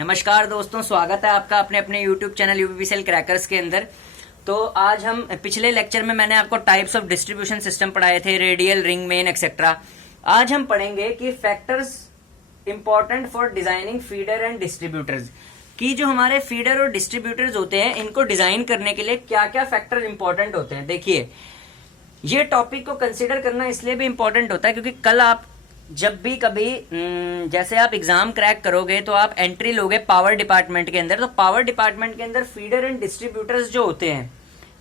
नमस्कार दोस्तों, स्वागत है आपका अपने अपने YouTube चैनल यूपीपीसीएल क्रैकर्स के अंदर। तो आज हम पिछले लेक्चर में मैंने आपको टाइप्स ऑफ डिस्ट्रीब्यूशन सिस्टम पढ़ाए थे, रेडियल, रिंग, मेन एक्सेट्रा। आज हम पढ़ेंगे कि factors important for designing feeder and distributors, कि जो हमारे फीडर और डिस्ट्रीब्यूटर्स होते हैं इनको डिजाइन करने के लिए क्या क्या फैक्टर इंपॉर्टेंट होते हैं। देखिए, ये टॉपिक को कंसिडर करना इसलिए भी इंपॉर्टेंट होता है क्योंकि कल आप जब भी कभी जैसे आप एग्जाम क्रैक करोगे तो आप एंट्री लोगे पावर डिपार्टमेंट के अंदर। तो पावर डिपार्टमेंट के अंदर फीडर एंड डिस्ट्रीब्यूटर्स जो होते हैं,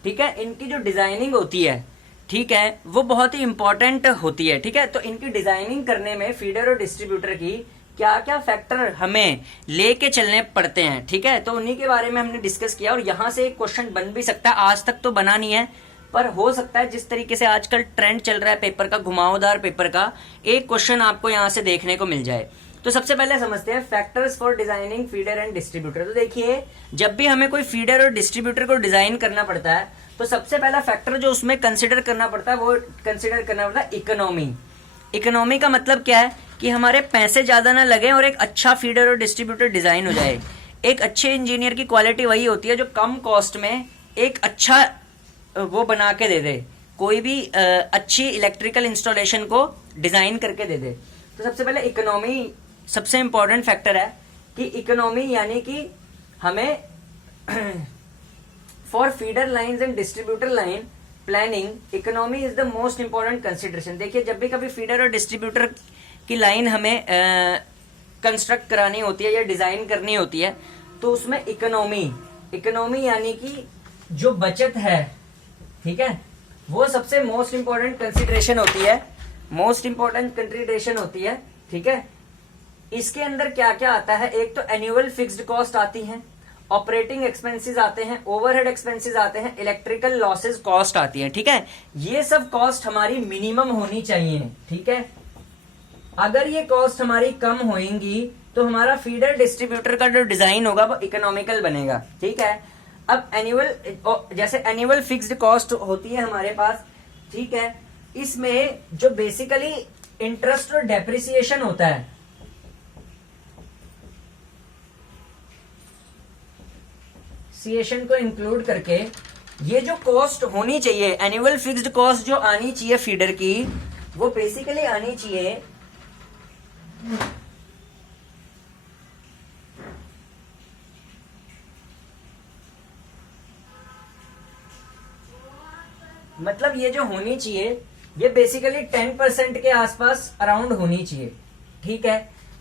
ठीक है, इनकी जो डिजाइनिंग होती है, ठीक है, वो बहुत ही इंपॉर्टेंट होती है। ठीक है, तो इनकी डिजाइनिंग करने में फीडर और डिस्ट्रीब्यूटर की क्या क्या फैक्टर हमें लेके चलने पड़ते हैं, ठीक है, तो उन्हीं के बारे में हमने डिस्कस किया। और यहां से एक क्वेश्चन बन भी सकता है, आज तक तो बना नहीं है पर हो सकता है, जिस तरीके से आजकल ट्रेंड चल रहा है पेपर का, घुमावदार पेपर का, एक क्वेश्चन आपको यहां से देखने को मिल जाए। तो सबसे पहले समझते हैं factors for designing feeder and distributor. तो देखिए, जब भी हमें कोई फीडर और डिस्ट्रीब्यूटर को डिजाइन करना पड़ता है तो सबसे पहला फैक्टर जो उसमें कंसिडर करना पड़ता है वो कंसिडर करना पड़ता है इकोनॉमी। इकोनॉमी का मतलब क्या है कि हमारे पैसे ज्यादा ना लगे और एक अच्छा फीडर और डिस्ट्रीब्यूटर डिजाइन हो जाए। एक अच्छे इंजीनियर की क्वालिटी वही होती है जो कम कॉस्ट में एक अच्छा वो बना के दे दे, कोई भी अच्छी इलेक्ट्रिकल इंस्टॉलेशन को डिजाइन करके दे दे। तो सबसे पहले इकोनॉमी सबसे इंपॉर्टेंट फैक्टर है कि इकोनॉमी यानी कि हमें for feeder lines and distributor line planning economy is the most important consideration. देखिए, जब भी कभी फीडर और डिस्ट्रीब्यूटर की लाइन हमें कंस्ट्रक्ट करानी होती है या डिजाइन करनी होती है तो उसमें इकोनॉमी यानी कि जो बचत है, ठीक है, वो सबसे मोस्ट इंपॉर्टेंट कंसिडरेशन होती है, ठीक है। इसके अंदर क्या क्या आता है, एक तो एनुअल फिक्स्ड कॉस्ट आती है, ऑपरेटिंग एक्सपेंसेस आते हैं, ओवरहेड एक्सपेंसेस आते हैं, इलेक्ट्रिकल लॉसेस कॉस्ट आती है, ठीक है। ये सब कॉस्ट हमारी मिनिमम होनी चाहिए, ठीक है। अगर ये कॉस्ट हमारी कम होंगी तो हमारा फीडर डिस्ट्रीब्यूटर का जो डिजाइन होगा वो इकोनॉमिकल बनेगा, ठीक है। अब एनुअल फिक्स्ड कॉस्ट होती है हमारे पास, ठीक है, इसमें जो बेसिकली इंटरेस्ट और डेप्रिसिएशन होता है, को इंक्लूड करके ये जो कॉस्ट होनी चाहिए, एनुअल फिक्स्ड कॉस्ट जो आनी चाहिए फीडर की, वो बेसिकली आनी चाहिए मतलब ये जो होनी चाहिए ये बेसिकली 10% के आसपास अराउंड होनी चाहिए, ठीक है।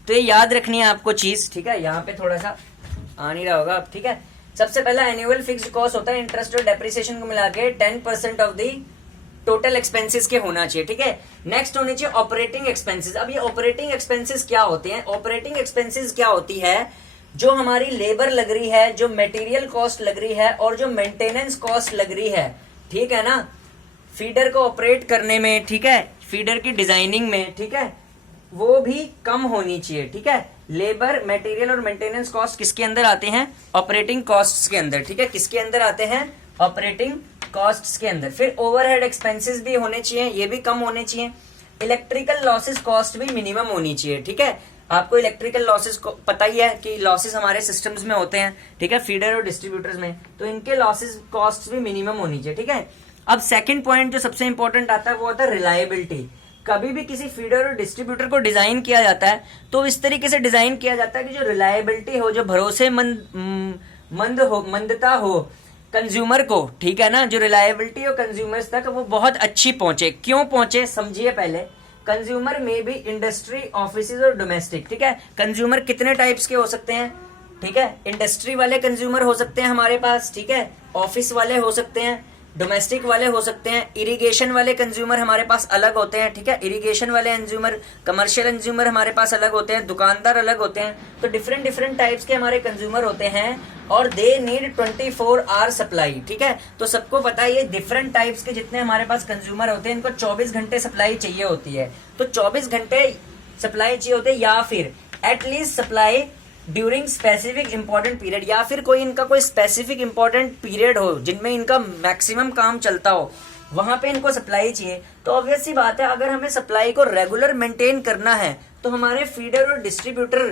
तो ये याद रखनी है आपको चीज, ठीक है। यहाँ पे थोड़ा सा आ नहीं रहा होगा अब, ठीक है। सबसे पहला एनुअल फिक्स्ड कॉस्ट होता है, इंटरेस्ट और डेप्रिसिएशन को मिला के 10% ऑफ दी टोटल एक्सपेंसेस के होना चाहिए, ठीक है। नेक्स्ट होनी चाहिए ऑपरेटिंग एक्सपेंसेस। अब ये ऑपरेटिंग एक्सपेंसेस क्या होते हैं? ऑपरेटिंग एक्सपेंसेस क्या होती है? जो हमारी लेबर लग रही है, जो मटेरियल कॉस्ट लग रही है और जो मेंटेनेंस कॉस्ट लग रही है, ठीक है ना, फीडर को ऑपरेट करने में, ठीक है, फीडर की डिजाइनिंग में, ठीक है, वो भी कम होनी चाहिए, ठीक है। लेबर, मटेरियल और मेंटेनेंस कॉस्ट किसके अंदर आते हैं? ऑपरेटिंग कॉस्ट्स के अंदर, ठीक है। किसके अंदर आते हैं? ऑपरेटिंग कॉस्ट्स के अंदर। फिर ओवरहेड एक्सपेंसेस भी होने चाहिए, ये भी कम होने चाहिए। इलेक्ट्रिकल लॉसेस कॉस्ट भी मिनिमम होनी चाहिए, ठीक है। आपको इलेक्ट्रिकल लॉसेस को पता ही है कि लॉसेस हमारे सिस्टम्स में होते हैं, ठीक है, फीडर और डिस्ट्रीब्यूटर्स में, तो इनके लॉसेस कॉस्ट भी मिनिमम होनी चाहिए, ठीक है। अब सेकंड पॉइंट जो सबसे इंपॉर्टेंट आता है वो होता है रिलायबिलिटी। कभी भी किसी फीडर और डिस्ट्रीब्यूटर को डिजाइन किया जाता है तो इस तरीके से डिजाइन किया जाता है कि जो रिलायबिलिटी हो, जो मंदता हो कंज्यूमर को, ठीक है ना, जो रिलायबिलिटी हो कंज्यूमर्स तक वो बहुत अच्छी पहुंचे। क्यों पहुंचे समझिए पहले। कंज्यूमर में भी इंडस्ट्री, ऑफिसेज और डोमेस्टिक, ठीक है। कंज्यूमर कितने टाइप्स के हो सकते हैं, ठीक है। इंडस्ट्री वाले कंज्यूमर हो सकते हैं हमारे पास, ठीक है, ऑफिस वाले हो सकते हैं, डोमेस्टिक वाले हो सकते हैं, इरिगेशन वाले कंज्यूमर हमारे पास अलग होते हैं, ठीक है। इरिगेशन वाले कंज्यूमर, कमर्शियल कंज्यूमर हमारे पास अलग होते हैं, दुकानदार अलग होते हैं। तो डिफरेंट टाइप्स के हमारे कंज्यूमर होते हैं और दे नीड 24 आवर सप्लाई, ठीक है। तो सबको पता है ये डिफरेंट टाइप्स के जितने हमारे पास कंज्यूमर होते हैं इनको 24 घंटे सप्लाई चाहिए होती है। तो 24 घंटे सप्लाई चाहिए होते हैं या फिर at least supply during specific important period, या फिर कोई इनका कोई स्पेसिफिक इंपॉर्टेंट पीरियड हो जिनमें इनका मैक्सिमम काम चलता हो, वहां पे इनको सप्लाई चाहिए। तो ऑब्वियस सी बात है, अगर हमें सप्लाई को रेगुलर मेंटेन करना है तो हमारे फीडर और डिस्ट्रीब्यूटर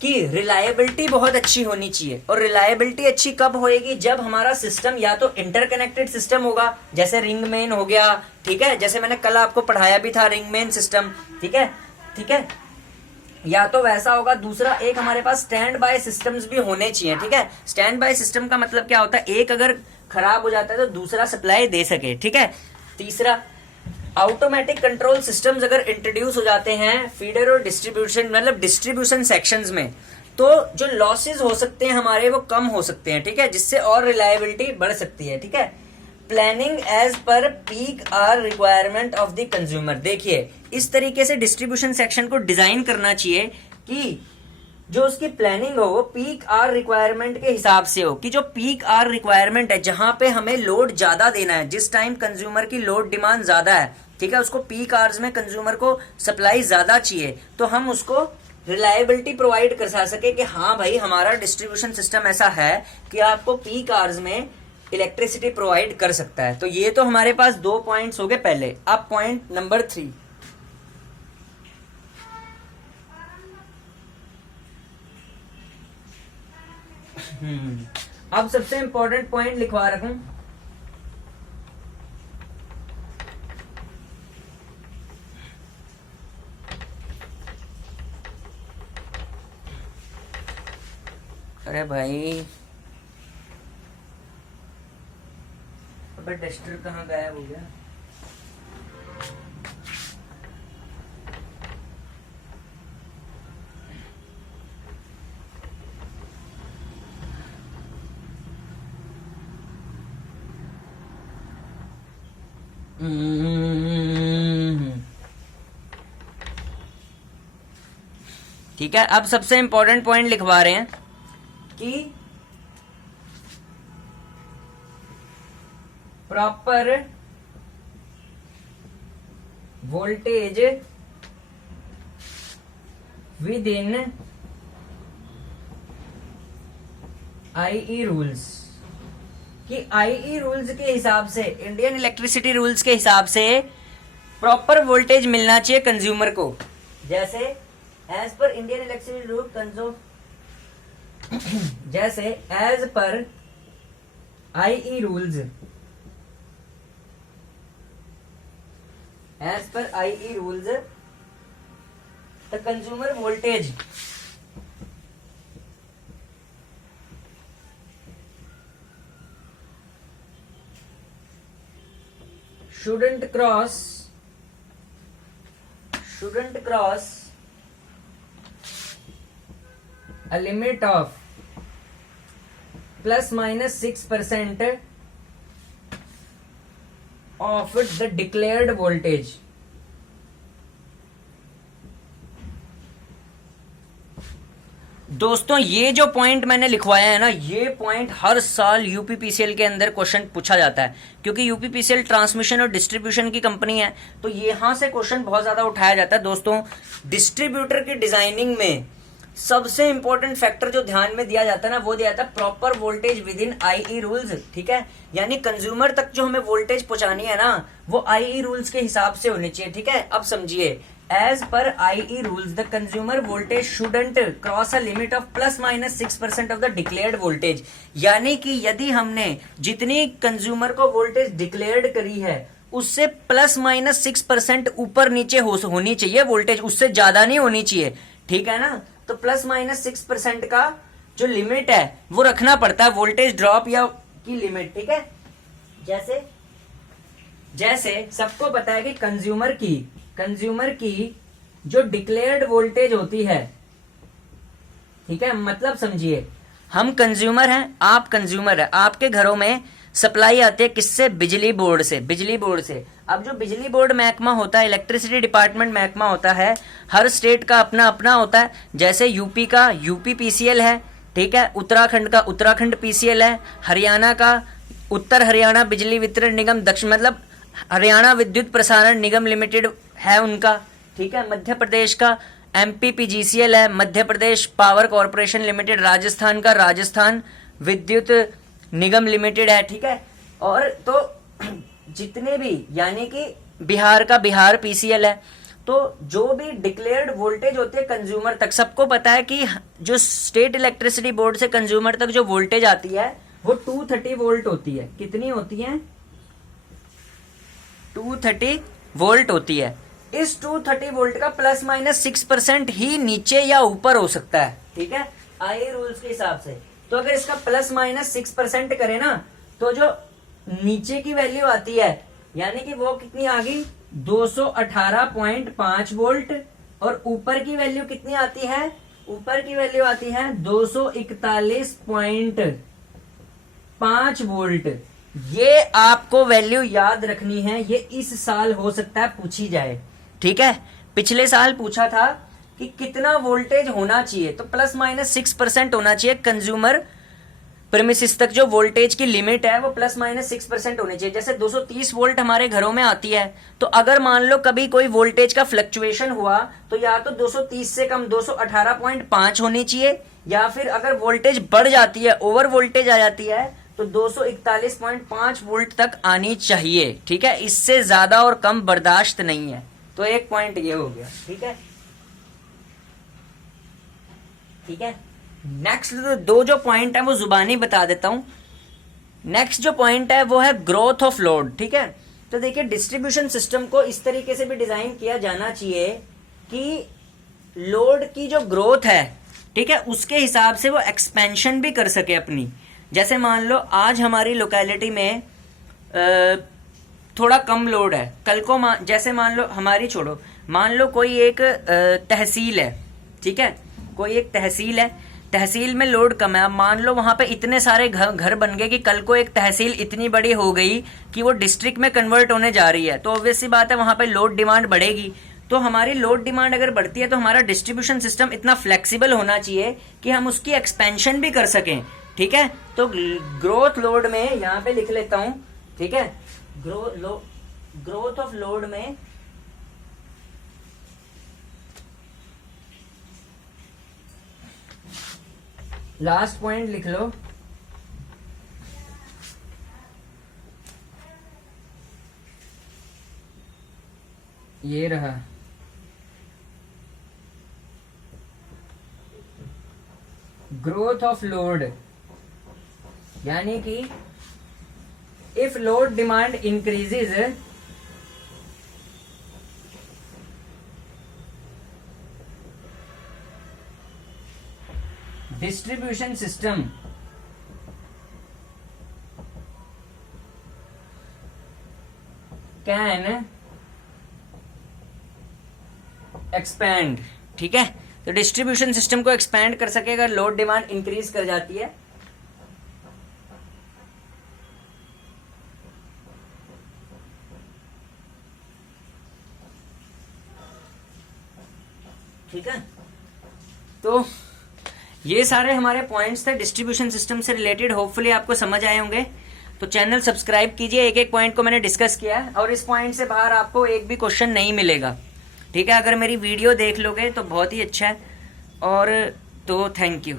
कि रिलायबिलिटी बहुत अच्छी होनी चाहिए। और रिलायबिलिटी अच्छी कब होएगी? जब हमारा सिस्टम या तो इंटरकनेक्टेड सिस्टम होगा, जैसे रिंग मेन हो गया, ठीक है, जैसे मैंने कल आपको पढ़ाया भी था रिंग मेन सिस्टम, ठीक है, ठीक है, या तो वैसा होगा। दूसरा, एक हमारे पास स्टैंड बाय सिस्टम्स भी होने चाहिए, ठीक है। स्टैंड बाय सिस्टम का मतलब क्या होता है? एक अगर खराब हो जाता है तो दूसरा सप्लाई दे सके, ठीक है। तीसरा, ऑटोमेटिक कंट्रोल सिस्टम्स अगर इंट्रोड्यूस हो जाते हैं फीडर और डिस्ट्रीब्यूशन मतलब डिस्ट्रीब्यूशन सेक्शंस में, तो जो लॉसेस हो सकते हैं हमारे वो कम हो सकते हैं, ठीक है, जिससे और रिलायबिलिटी बढ़ सकती है, ठीक है। Planning as per peak or requirement of the consumer. देखिए, इस तरीके से डिस्ट्रीब्यूशन सेक्शन को डिजाइन करना चाहिए कि जो उसकी प्लानिंग हो वो पीक आर रिक्वायरमेंट के हिसाब से हो, कि जो पीक आर रिक्वायरमेंट है, जहां पे हमें लोड ज्यादा देना है, जिस टाइम कंज्यूमर की लोड डिमांड ज्यादा है, ठीक है, उसको पीक आवर्स में कंज्यूमर को सप्लाई ज्यादा चाहिए, तो हम उसको रिलायबिलिटी प्रोवाइड कर सके कि हाँ भाई हमारा डिस्ट्रीब्यूशन सिस्टम ऐसा है कि आपको पीक आवर्स में इलेक्ट्रिसिटी प्रोवाइड कर सकता है। तो ये तो हमारे पास 2 पॉइंट्स हो गए पहले। अब पॉइंट नंबर 3, अब सबसे इंपॉर्टेंट पॉइंट लिखवा रखूं, अरे भाई अबे डस्टर कहाँ गायब हो गया? ठीक है, अब सबसे इंपॉर्टेंट पॉइंट लिखवा रहे हैं कि proper voltage with in IE rules, कि आईई रूल्स के हिसाब से, इंडियन इलेक्ट्रिसिटी रूल्स के हिसाब से प्रॉपर वोल्टेज मिलना चाहिए कंज्यूमर को। जैसे as per Indian electricity rule जैसे as per IE rules, as per IE rules the consumer voltage shouldn't cross a limit of plus minus 6% of the declared voltage। दोस्तों, ये जो पॉइंट मैंने लिखवाया है ना, ये पॉइंट हर साल यूपीपीसीएल के अंदर क्वेश्चन पूछा जाता है, क्योंकि यूपीपीसीएल ट्रांसमिशन और डिस्ट्रीब्यूशन की कंपनी है, तो यहां से क्वेश्चन बहुत ज्यादा उठाया जाता है। दोस्तों, डिस्ट्रीब्यूटर की डिजाइनिंग में सबसे इंपॉर्टेंट फैक्टर जो ध्यान में दिया जाता है ना, वो दिया जाता है proper voltage with in IE rules, ठीक है, यानी कंज्यूमर तक जो हमें वोल्टेज पहुंचानी है ना, वो आईई रूल्स के हिसाब से होनी चाहिए, ठीक है। अब समझिए, as per IE rules the consumer voltage shouldn't cross a limit of plus minus 6% of the declared voltage, यानी कि यदि हमने जितनी कंज्यूमर को वोल्टेज डिक्लेयर्ड करी है उससे प्लस माइनस 6% ऊपर नीचे होनी चाहिए वोल्टेज, उससे ज्यादा नहीं होनी चाहिए, ठीक है ना। तो प्लस माइनस 6% का जो लिमिट है वो रखना पड़ता है, वोल्टेज ड्रॉप या की लिमिट, ठीक है। जैसे सबको पता है कि कंज्यूमर की जो डिक्लेयर्ड वोल्टेज होती है, ठीक है, मतलब समझिए हम कंज्यूमर हैं, आप कंज्यूमर है, आपके घरों में सप्लाई आती है किससे? बिजली बोर्ड से। अब जो बिजली बोर्ड महकमा होता है, इलेक्ट्रिसिटी डिपार्टमेंट महकमा होता है, हर स्टेट का अपना अपना होता है। जैसे यूपी का यूपी पीसीएल है, ठीक है, उत्तराखंड का उत्तराखंड पीसीएल है, हरियाणा का उत्तर हरियाणा बिजली वितरण निगम दक्षिण मतलब हरियाणा विद्युत प्रसारण निगम लिमिटेड है उनका, ठीक है। मध्य प्रदेश का एमपीपीजीसीएल है, Madhya Pradesh power corporation limited, Rajasthan का राजस्थान विद्युत निगम लिमिटेड है, ठीक है। और तो जितने भी, यानी कि बिहार का बिहार पीसीएल है, तो जो भी डिक्लेयर्ड वोल्टेज होती है कंज्यूमर तक, सबको पता है कि जो स्टेट इलेक्ट्रिसिटी बोर्ड से कंज्यूमर तक जो वोल्टेज आती है वो 230 वोल्ट होती है। कितनी होती है? 230 वोल्ट होती है। इस 230 वोल्ट का प्लस माइनस 6% ही नीचे या ऊपर हो सकता है, ठीक है, आई रूल्स के हिसाब से। तो अगर इसका प्लस माइनस 6% करे ना, तो जो नीचे की वैल्यू आती है यानी कि वो कितनी आ गई 218.5 वोल्ट, और ऊपर की वैल्यू कितनी आती है? ऊपर की वैल्यू आती है 241.5 वोल्ट। ये आपको वैल्यू याद रखनी है, ये इस साल हो सकता है पूछी जाए, ठीक है। पिछले साल पूछा था कि कितना वोल्टेज होना चाहिए, तो प्लस माइनस 6% होना चाहिए। कंज्यूमर प्रेमिसिस तक जो वोल्टेज की लिमिट है वो प्लस माइनस 6% होनी चाहिए। जैसे 230 वोल्ट हमारे घरों में आती है, तो अगर मान लो कभी कोई वोल्टेज का फ्लक्चुएशन हुआ तो या तो 230 से कम 218.5 होनी चाहिए, या फिर अगर वोल्टेज बढ़ जाती है, ओवर वोल्टेज आ जाती है, तो 241.5 वोल्ट तक आनी चाहिए, ठीक है। इससे ज्यादा और कम बर्दाश्त नहीं है। तो एक पॉइंट ये हो गया, ठीक है, ठीक है। नेक्स्ट दो जो पॉइंट है वो जुबानी बता देता हूं। नेक्स्ट जो पॉइंट है वो है ग्रोथ ऑफ लोड, ठीक है। तो देखिए डिस्ट्रीब्यूशन सिस्टम को इस तरीके से भी डिजाइन किया जाना चाहिए कि लोड की जो ग्रोथ है, ठीक है, उसके हिसाब से वो एक्सपेंशन भी कर सके अपनी। जैसे मान लो आज हमारी लोकेलिटी में थोड़ा कम लोड है, कल को जैसे मान लो हमारी छोड़ो, मान लो कोई एक तहसील है, ठीक है, कोई एक तहसील है, तहसील में लोड कम है। अब मान लो वहां पे इतने सारे घर बन गए कि कल को एक तहसील इतनी बड़ी हो गई कि वो डिस्ट्रिक्ट में कन्वर्ट होने जा रही है, तो ऑब्वियस सी बात है वहां पे लोड डिमांड बढ़ेगी। तो हमारी लोड डिमांड अगर बढ़ती है तो हमारा डिस्ट्रीब्यूशन सिस्टम इतना फ्लेक्सिबल होना चाहिए कि हम उसकी एक्सपेंशन भी कर सकें, ठीक है। तो ग्रोथ लोड में यहां पे लिख लेता हूं, ठीक है, ग्रोथ ऑफ लोड में लास्ट पॉइंट लिख लो, ये रहा, ग्रोथ ऑफ लोड, यानी कि if load demand increases distribution system can expand, ठीक है। तो डिस्ट्रीब्यूशन सिस्टम को एक्सपैंड कर सके अगर लोड डिमांड इंक्रीज कर जाती है। ठीक है, तो ये सारे हमारे पॉइंट्स थे डिस्ट्रीब्यूशन सिस्टम से रिलेटेड। होपफुली आपको समझ आए होंगे। तो चैनल सब्सक्राइब कीजिए। एक एक पॉइंट को मैंने डिस्कस किया है और इस पॉइंट से बाहर आपको एक भी क्वेश्चन नहीं मिलेगा, ठीक है। अगर मेरी वीडियो देख लोगे तो बहुत ही अच्छा है। और तो थैंक यू।